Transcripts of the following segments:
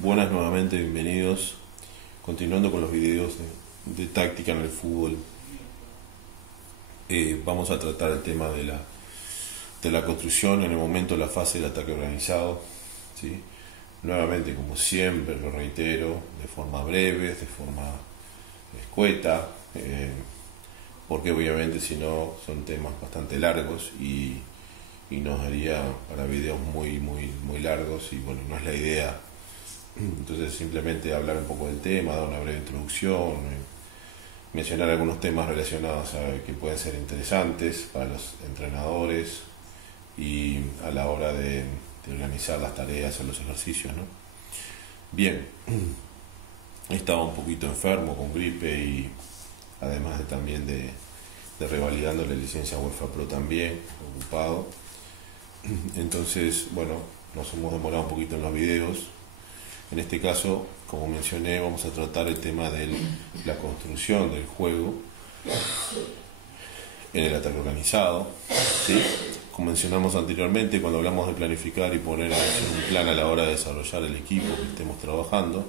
Buenas nuevamente, bienvenidos. Continuando con los videos de táctica en el fútbol, vamos a tratar el tema de la construcción en el momento de la fase del ataque organizado, ¿sí? Nuevamente, como siempre, lo reitero, de forma breve, de forma escueta, porque obviamente si no son temas bastante largos y nos daría para videos muy largos y bueno, no es la idea. Entonces simplemente hablar un poco del tema, dar una breve introducción, mencionar algunos temas relacionados a que pueden ser interesantes para los entrenadores y a la hora de organizar las tareas en los ejercicios, ¿no? Bien, estaba un poquito enfermo con gripe y además de revalidando la licencia UEFA Pro también, ocupado. Entonces, bueno, nos hemos demorado un poquito en los videos. En este caso, como mencioné, vamos a tratar el tema de la construcción del juego en el ataque organizado, ¿sí? Como mencionamos anteriormente, cuando hablamos de planificar y poner un plan a la hora de desarrollar el equipo que estemos trabajando,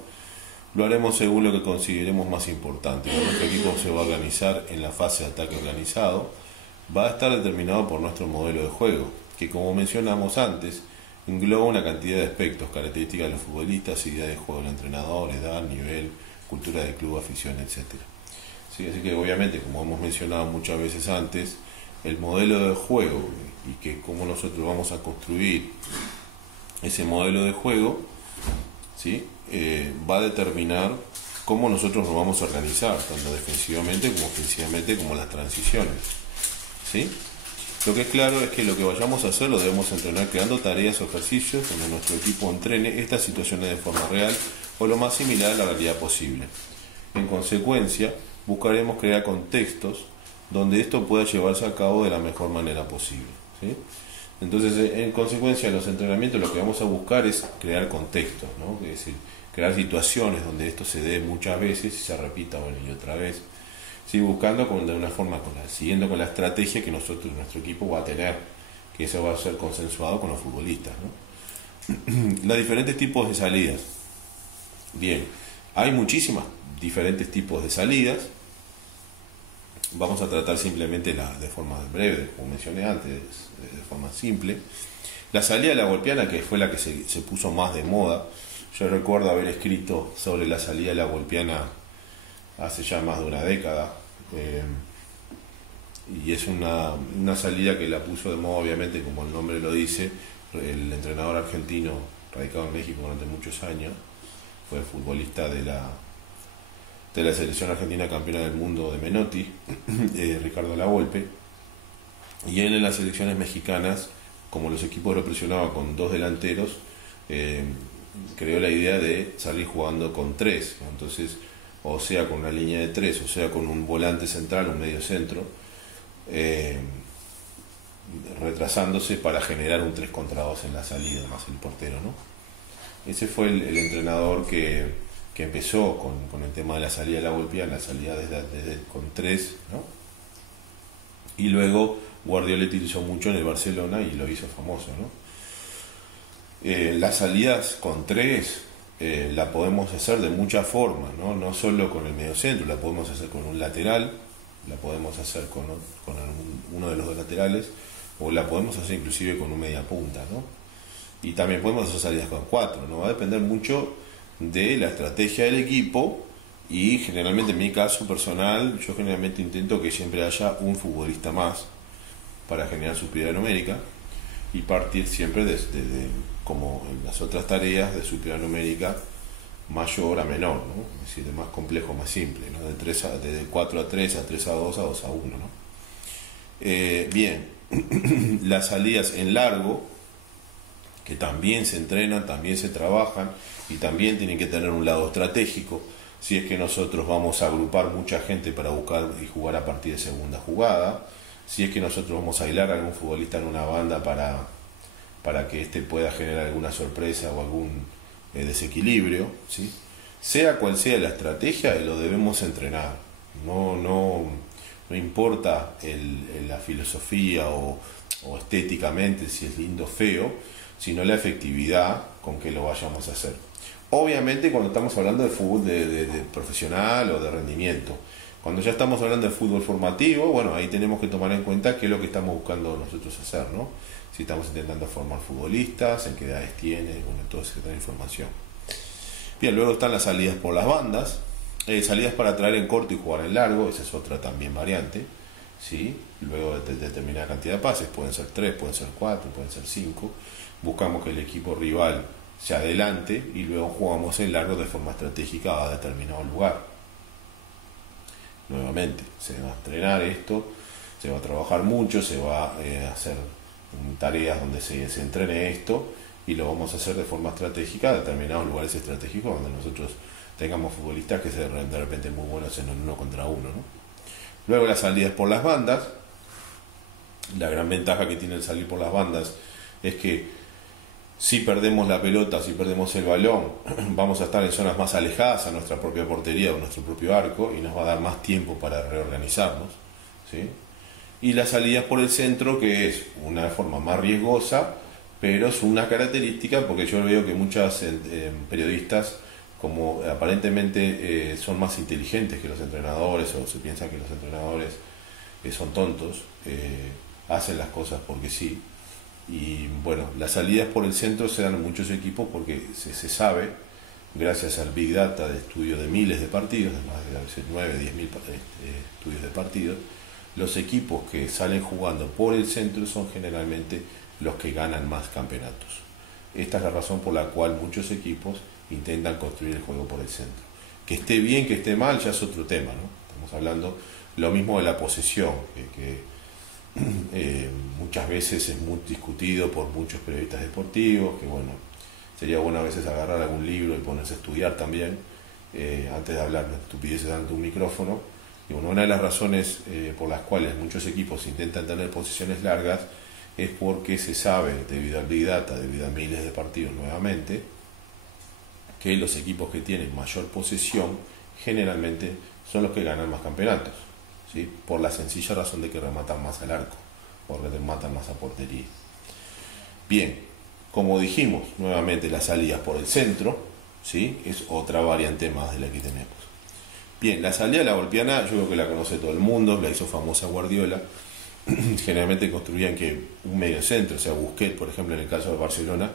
lo haremos según lo que consideremos más importante. Cuando nuestro equipo se va a organizar en la fase de ataque organizado, va a estar determinado por nuestro modelo de juego, que como mencionamos antes, engloba una cantidad de aspectos, características de los futbolistas, idea de juego del entrenador, edad, nivel, cultura del club, afición, etc. Sí, así que obviamente, como hemos mencionado muchas veces antes, el modelo de juego y que cómo nosotros vamos a construir ese modelo de juego, ¿sí? Va a determinar cómo nosotros nos vamos a organizar, tanto defensivamente como ofensivamente, como las transiciones, ¿sí? Lo que es claro es que lo que vayamos a hacer lo debemos entrenar creando tareas o ejercicios donde nuestro equipo entrene estas situaciones de forma real o lo más similar a la realidad posible. En consecuencia, buscaremos crear contextos donde esto pueda llevarse a cabo de la mejor manera posible, ¿sí? Entonces, en consecuencia, en los entrenamientos lo que vamos a buscar es crear contextos, ¿no? Es decir, crear situaciones donde esto se dé muchas veces y se repita una y otra vez. Sí, buscando de una forma, siguiendo con la estrategia que nuestro equipo va a tener, que eso va a ser consensuado con los futbolistas, ¿no? Los diferentes tipos de salidas. Bien, hay muchísimas diferentes tipos de salidas. Vamos a tratar simplemente de forma breve, como mencioné antes, de forma simple. La salida lagolpiana, que fue la que se puso más de moda. Yo recuerdo haber escrito sobre la salida lagolpiana hace ya más de una década, y es una salida que la puso de moda, obviamente, como el nombre lo dice, el entrenador argentino radicado en México durante muchos años, fue futbolista de la selección argentina campeona del mundo de Menotti, Ricardo Lavolpe, y él en las selecciones mexicanas, como los equipos lo presionaban con dos delanteros, creó la idea de salir jugando con tres, entonces o sea con una línea de tres, o sea con un volante central, un medio centro, retrasándose para generar un 3 contra 2 en la salida, más el portero, ¿no? Ese fue el entrenador que empezó con el tema de la salida de la golpeada, la salida con tres, ¿no? Y luego Guardiola utilizó mucho en el Barcelona y lo hizo famoso, ¿no? Las salidas con tres la podemos hacer de muchas formas, ¿no? No solo con el mediocentro, la podemos hacer con un lateral, la podemos hacer con uno de los dos laterales, o la podemos hacer inclusive con un media punta, ¿no? Y también podemos hacer salidas con cuatro, ¿no? Va a depender mucho de la estrategia del equipo y generalmente en mi caso personal, yo generalmente intento que siempre haya un futbolista más para generar superioridad numérica y partir siempre como en las otras tareas de superioridad numérica mayor a menor, ¿no? Es decir, de más complejo a más simple, ¿no? De 4 a 3, a 3 a 2, a 2 a 1, ¿no? Bien, las salidas en largo, que también se entrenan, también se trabajan y también tienen que tener un lado estratégico. Si es que nosotros vamos a agrupar mucha gente para buscar y jugar a partir de segunda jugada, si es que nosotros vamos a aislar a algún futbolista en una banda para que éste pueda generar alguna sorpresa o algún desequilibrio, ¿sí? Sea cual sea la estrategia, lo debemos entrenar. No importa la filosofía o estéticamente si es lindo o feo, sino la efectividad con que lo vayamos a hacer. Obviamente cuando estamos hablando de fútbol de profesional o de rendimiento. Cuando ya estamos hablando de fútbol formativo, bueno, ahí tenemos que tomar en cuenta qué es lo que estamos buscando nosotros hacer, ¿no? Si estamos intentando formar futbolistas, en qué edades tienen, bueno, toda esa información. Bien, luego están las salidas por las bandas, salidas para traer en corto y jugar en largo, esa es otra también variante, ¿sí? Luego de determinada cantidad de pases, pueden ser 3, pueden ser 4, pueden ser 5. Buscamos que el equipo rival se adelante y luego jugamos en largo de forma estratégica a determinado lugar. Nuevamente, se va a entrenar esto, se va a trabajar mucho, se va a hacer tareas donde se entrene esto y lo vamos a hacer de forma estratégica a determinados lugares estratégicos donde nosotros tengamos futbolistas que sean de repente muy buenos en un 1 contra 1, ¿no? Luego las salidas por las bandas. La gran ventaja que tiene el salir por las bandas es que si perdemos la pelota, si perdemos el balón, vamos a estar en zonas más alejadas a nuestra propia portería o nuestro propio arco y nos va a dar más tiempo para reorganizarnos, ¿sí? Y las salidas por el centro, que es una forma más riesgosa, pero es una característica porque yo veo que muchas periodistas, como aparentemente son más inteligentes que los entrenadores o se piensa que los entrenadores son tontos, hacen las cosas porque sí. Y bueno, las salidas por el centro se dan en muchos equipos porque se sabe, gracias al Big Data de estudio de miles de partidos, de más de a veces 9, 10 mil estudios de partidos, los equipos que salen jugando por el centro son generalmente los que ganan más campeonatos. Esta es la razón por la cual muchos equipos intentan construir el juego por el centro. Que esté bien, que esté mal, ya es otro tema, ¿no? Estamos hablando lo mismo de la posesión, que muchas veces es muy discutido por muchos periodistas deportivos, que bueno, sería bueno a veces agarrar algún libro y ponerse a estudiar también, antes de hablar de estupideces ante un micrófono. Y bueno, una de las razones por las cuales muchos equipos intentan tener posiciones largas es porque se sabe, debido al Big Data, debido a miles de partidos nuevamente, que los equipos que tienen mayor posesión generalmente son los que ganan más campeonatos, ¿sí? Por la sencilla razón de que rematan más al arco, porque rematan más a portería. Bien, como dijimos, nuevamente las salidas por el centro, ¿sí? Es otra variante más de la que tenemos. Bien, la salida a la golpiana, yo creo que la conoce todo el mundo, la hizo famosa Guardiola. Generalmente construían que un medio centro, o sea, Busquets, por ejemplo, en el caso de Barcelona,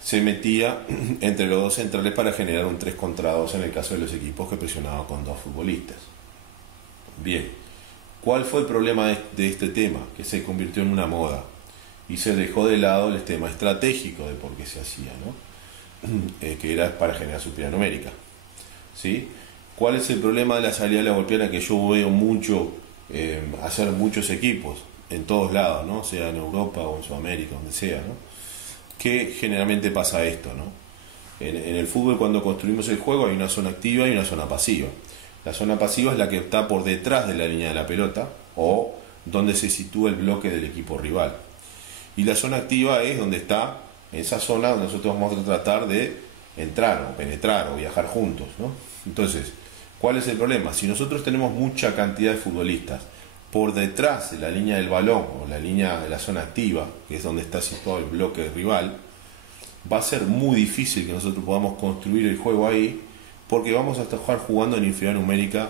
se metía entre los dos centrales para generar un 3 contra 2 en el caso de los equipos que presionaban con dos futbolistas. Bien, ¿cuál fue el problema de este tema? Que se convirtió en una moda y se dejó de lado el tema estratégico de por qué se hacía, ¿no? Que era para generar superioridad numérica, ¿sí? ¿Cuál es el problema de la salida a la golpeana que yo veo mucho hacer muchos equipos en todos lados, ¿no? Sea en Europa o en Sudamérica, donde sea, ¿no? Que generalmente pasa esto, ¿no? En el fútbol, cuando construimos el juego, hay una zona activa y una zona pasiva. La zona pasiva es la que está por detrás de la línea de la pelota o donde se sitúa el bloque del equipo rival. Y la zona activa es donde está, en esa zona donde nosotros vamos a tratar de entrar o penetrar o viajar juntos, ¿no? Entonces, ¿cuál es el problema? Si nosotros tenemos mucha cantidad de futbolistas por detrás de la línea del balón o la línea de la zona activa, que es donde está situado el bloque rival, va a ser muy difícil que nosotros podamos construir el juego ahí, porque vamos a estar jugando en inferioridad numérica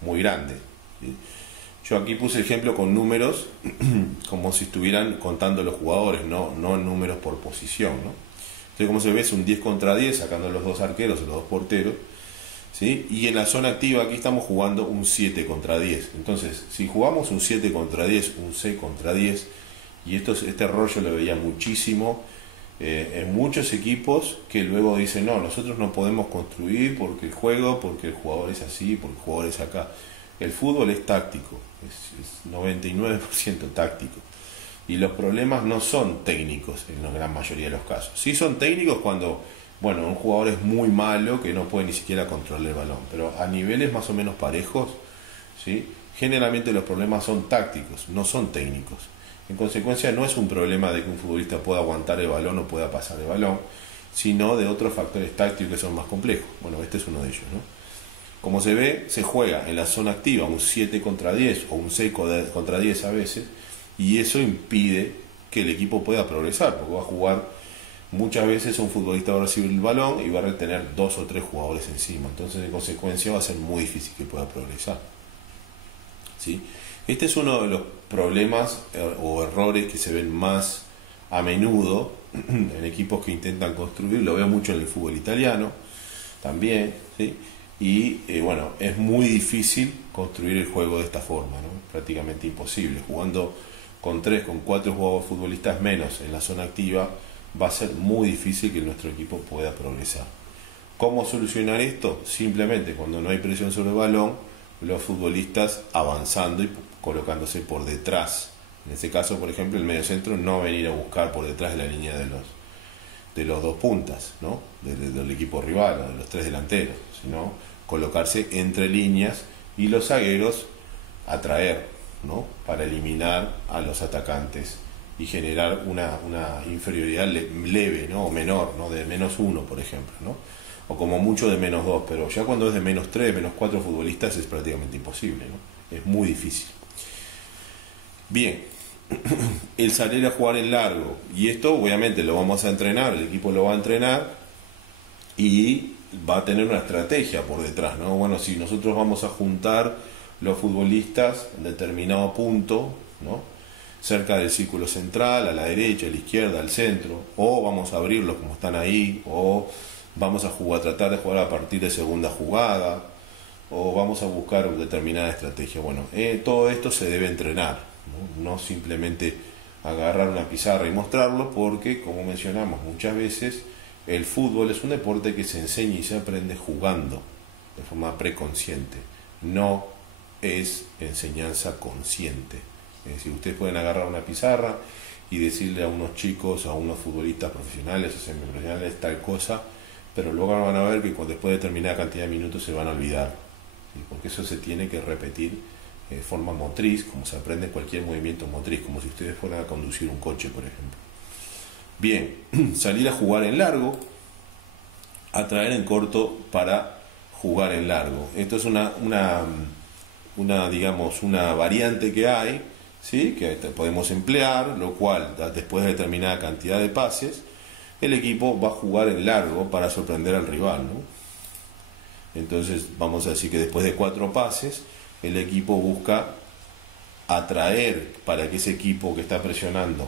muy grande, ¿sí? Yo aquí puse ejemplo con números como si estuvieran contando los jugadores, no en números por posición, ¿no? Entonces, como se ve, es un 10 contra 10 sacando los dos arqueros y los dos porteros, ¿sí? Y en la zona activa aquí estamos jugando un 7 contra 10. Entonces, si jugamos un 7 contra 10, un 6 contra 10, y este error yo lo veía muchísimo en muchos equipos que luego dicen, no, nosotros no podemos construir porque el juego, porque el jugador es así, porque el jugador es acá. El fútbol es táctico, es 99% táctico. Y los problemas no son técnicos en la gran mayoría de los casos. Sí son técnicos cuando, bueno, un jugador es muy malo que no puede ni siquiera controlar el balón. Pero a niveles más o menos parejos, ¿sí? Generalmente los problemas son tácticos, no son técnicos. En consecuencia, no es un problema de que un futbolista pueda aguantar el balón o pueda pasar el balón, sino de otros factores tácticos que son más complejos. Bueno, este es uno de ellos, ¿no? Como se ve, se juega en la zona activa un 7 contra 10 o un 6 contra 10 a veces, y eso impide que el equipo pueda progresar, porque va a jugar muchas veces un futbolista va a recibir el balón y va a retener 2 o 3 jugadores encima, entonces en consecuencia va a ser muy difícil que pueda progresar, ¿sí? Este es uno de los problemas o errores que se ven más a menudo en equipos que intentan construir, lo veo mucho en el fútbol italiano también, ¿sí? Y bueno, es muy difícil construir el juego de esta forma, ¿no? Prácticamente imposible. Jugando con 3, con 4 futbolistas menos en la zona activa, va a ser muy difícil que nuestro equipo pueda progresar. ¿Cómo solucionar esto? Simplemente cuando no hay presión sobre el balón, los futbolistas avanzando y colocándose por detrás. En este caso, por ejemplo, el mediocentro no venir a buscar por detrás de la línea de los 2 puntas, ¿no? Del equipo rival o de los 3 delanteros, sino colocarse entre líneas y los zagueros atraer, ¿no? Para eliminar a los atacantes y generar una inferioridad leve, ¿no? O menor, ¿no? De -1, por ejemplo, ¿no? O como mucho de -2, pero ya cuando es de -3, -4 futbolistas es prácticamente imposible, ¿no? Es muy difícil. Bien, el salir a jugar en largo, y esto obviamente lo vamos a entrenar, el equipo lo va a entrenar y va a tener una estrategia por detrás, ¿no? Bueno, si nosotros vamos a juntar los futbolistas en determinado punto, ¿no? Cerca del círculo central, a la derecha, a la izquierda, al centro, o vamos a abrirlos como están ahí, o vamos a tratar de jugar a partir de segunda jugada, o vamos a buscar determinada estrategia. Bueno, todo esto se debe entrenar, no simplemente agarrar una pizarra y mostrarlo, porque como mencionamos muchas veces, el fútbol es un deporte que se enseña y se aprende jugando de forma preconsciente, no es enseñanza consciente. Es decir, ustedes pueden agarrar una pizarra y decirle a unos chicos, a unos futbolistas profesionales o semiprofesionales tal cosa, pero luego van a ver que después de determinada cantidad de minutos se van a olvidar, ¿sí? Porque eso se tiene que repetir de forma motriz, como se aprende cualquier movimiento motriz, como si ustedes fueran a conducir un coche, por ejemplo. Bien, salir a jugar en largo, atraer en corto para jugar en largo. Esto es digamos, una variante que hay, ¿sí? Que podemos emplear, lo cual, después de determinada cantidad de pases, el equipo va a jugar en largo para sorprender al rival, ¿no? Entonces, vamos a decir que después de 4 pases, el equipo busca atraer para que ese equipo que está presionando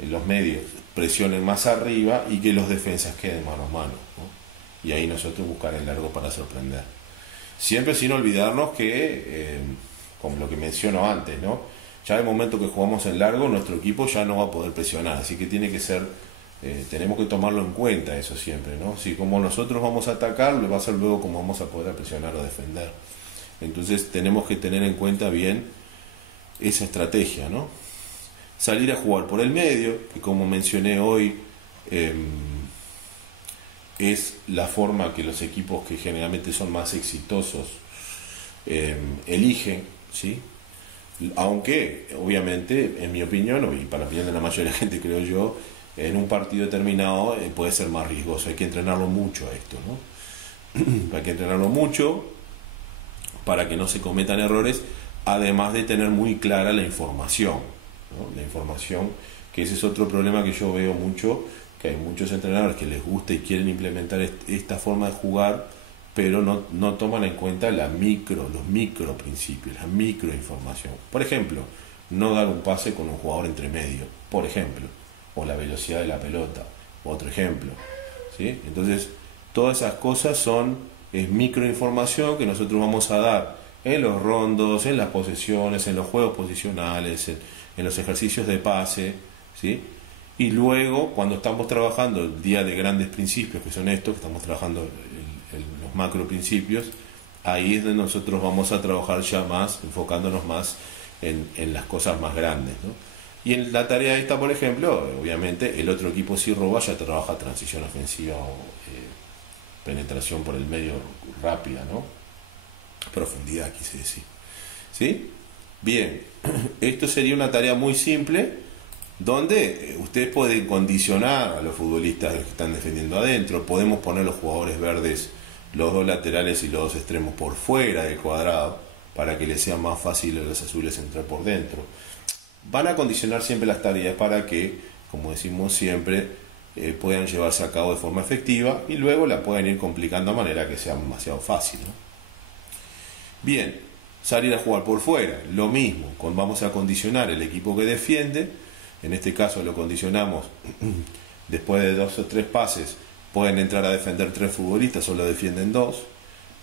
en los medios presionen más arriba y que los defensas queden mano a mano, ¿no? Y ahí nosotros buscar el largo para sorprender. Siempre sin olvidarnos que, como lo que menciono antes, ¿no? Ya en el momento que jugamos en largo, nuestro equipo ya no va a poder presionar, así que tiene que ser, tenemos que tomarlo en cuenta eso siempre, ¿no? Si como nosotros vamos a atacar, lo va a ser luego como vamos a poder presionar o defender. Entonces tenemos que tener en cuenta bien esa estrategia, ¿no? Salir a jugar por el medio, que como mencioné hoy, es la forma que los equipos que generalmente son más exitosos eligen, ¿sí? Aunque, obviamente, en mi opinión, y para la opinión de la mayoría de la gente, creo yo, en un partido determinado puede ser más riesgoso. Hay que entrenarlo mucho a esto, ¿no? Hay que entrenarlo mucho para que no se cometan errores, además de tener muy clara la información, ¿no? La información, que ese es otro problema que yo veo mucho, que hay muchos entrenadores que les gusta y quieren implementar esta forma de jugar, pero no toman en cuenta los micro principios, la microinformación. Por ejemplo, no dar un pase con un jugador entre medio, por ejemplo, o la velocidad de la pelota, otro ejemplo, ¿sí? Entonces, todas esas cosas es microinformación que nosotros vamos a dar en los rondos, en las posesiones, en los juegos posicionales, en los ejercicios de pase, ¿sí? Y luego, cuando estamos trabajando el día de grandes principios, que son estos, que estamos trabajando los macro principios, ahí es donde nosotros vamos a trabajar ya más, enfocándonos más en las cosas más grandes, ¿no? Y en la tarea esta, por ejemplo, obviamente el otro equipo, si roba, ya trabaja transición ofensiva o penetración por el medio rápida, ¿no? Profundidad, quise decir, ¿sí? Bien, esto sería una tarea muy simple, donde ustedes pueden condicionar a los futbolistas que están defendiendo adentro. Podemos poner los jugadores verdes, los 2 laterales y los 2 extremos por fuera del cuadrado, para que les sea más fácil a los azules entrar por dentro. Van a condicionar siempre las tareas para que, como decimos siempre, puedan llevarse a cabo de forma efectiva y luego la pueden ir complicando de manera que sea demasiado fácil, ¿no? Bien, salir a jugar por fuera, lo mismo, vamos a condicionar el equipo que defiende, en este caso lo condicionamos después de 2 o 3 pases, pueden entrar a defender 3 futbolistas, solo defienden 2,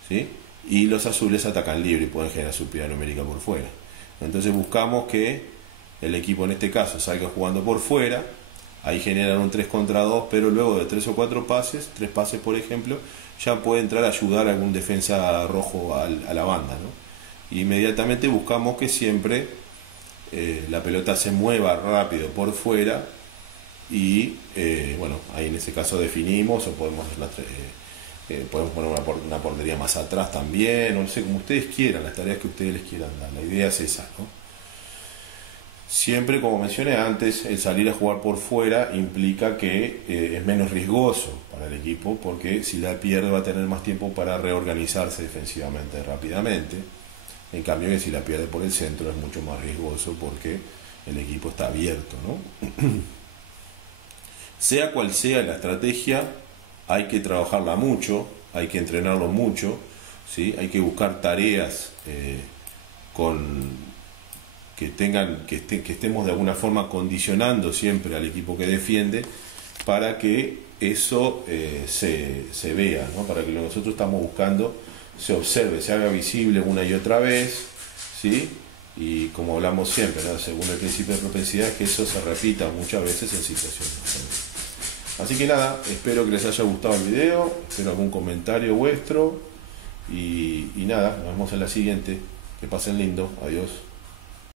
¿sí? Y los azules atacan libre y pueden generar superioridad numérica por fuera. Entonces buscamos que el equipo en este caso salga jugando por fuera, ahí generan un 3 contra 2, pero luego de 3 o 4 pases, 3 pases por ejemplo, ya puede entrar a ayudar a algún defensa rojo a la banda, ¿no? Y inmediatamente buscamos que siempre la pelota se mueva rápido por fuera y bueno, ahí en ese caso definimos o podemos poner una portería más atrás también, no sé, como ustedes quieran, las tareas que ustedes les quieran dar, la idea es esa, ¿no? Siempre, como mencioné antes, el salir a jugar por fuera implica que es menos riesgoso para el equipo, porque si la pierde va a tener más tiempo para reorganizarse defensivamente rápidamente. En cambio, que si la pierde por el centro es mucho más riesgoso porque el equipo está abierto, ¿no? Sea cual sea la estrategia, hay que trabajarla mucho, hay que entrenarlo mucho, ¿sí? Hay que buscar tareas que estemos de alguna forma condicionando siempre al equipo que defiende para que eso se vea, ¿no? Para que lo que nosotros estamos buscando se observe, se haga visible una y otra vez, ¿sí? Y como hablamos siempre, ¿no? Según el principio de propensidad, que eso se repita muchas veces en situaciones. Así que nada, espero que les haya gustado el video, espero algún comentario vuestro y nada, nos vemos en la siguiente. Que pasen lindo, adiós.